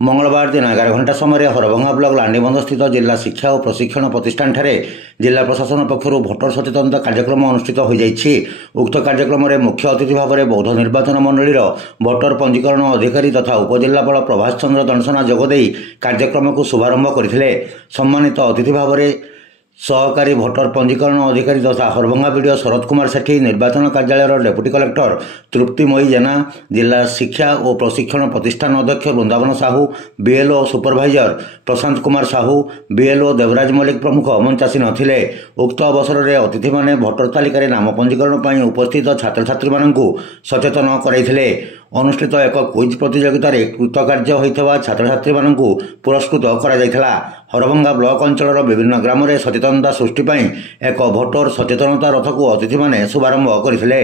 मंगलवार दिन 11 घंटा समय हरभंगा ब्लॉक लांडीबंध स्थित जिला शिक्षा और प्रशिक्षण प्रतिष्ठान ठारे जिला प्रशासन पक्षर भोटर सचेतनता कार्यक्रम अनुष्ठित हो जाइछि। उक्त कार्यक्रम में मुख्य अतिथि भाव में बौद्ध निर्वाचन मंडलीर भोटर पंजीकरण अधिकारी तथा उपजिलापाल प्रभास चंद्र दंडसना जोगदे कार्यक्रम को शुभारंभ करथिले। सम्मानित अतिथि भाव में सहकारी भोटर पंजीकरण अधिकारी तथा हरभंगा वीडियो शरद कुमार सेठी, निर्वाचन कार्यालय डेप्यूटी कलेक्टर तृप्तिमयी जेना, जिला शिक्षा और प्रशिक्षण प्रतिष्ठान अध्यक्ष Vrindavan Sahu, BLO supervisor Prashant Kumar Sahu, BLO Devraj Mallik प्रमुख मंच आसी नथिले। उक्त अवसर में अतिथि माने भोटर तालिका नाम पंजीकरण पर उपस्थित छात्र छात्री मानकु सचेतन कराइथिले। अनुष्ठित एक क्विज प्रतियोगिता कृतकार्य होइथवा छात्र छात्री मानकु पुरस्कृत करा जायथिला। हरभंगा ब्लॉक अंचल विभिन्न ग्राम में सचेतनता सृष्टि एक भोटर सचेतनता रथ को अतिथि माने शुभारंभ करथिले।